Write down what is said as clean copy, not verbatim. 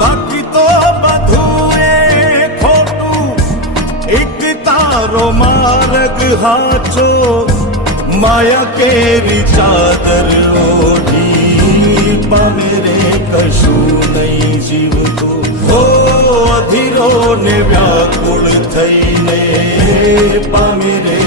બાકી તો બધું એ ખોટું, એક તારો માર્ગ હાચો, માયા કેરી ચાદર ઓઢી પામે રે કશું નહીં જીવતું. હો અધીરો ને વ્યાકુળ થઈને પામે રે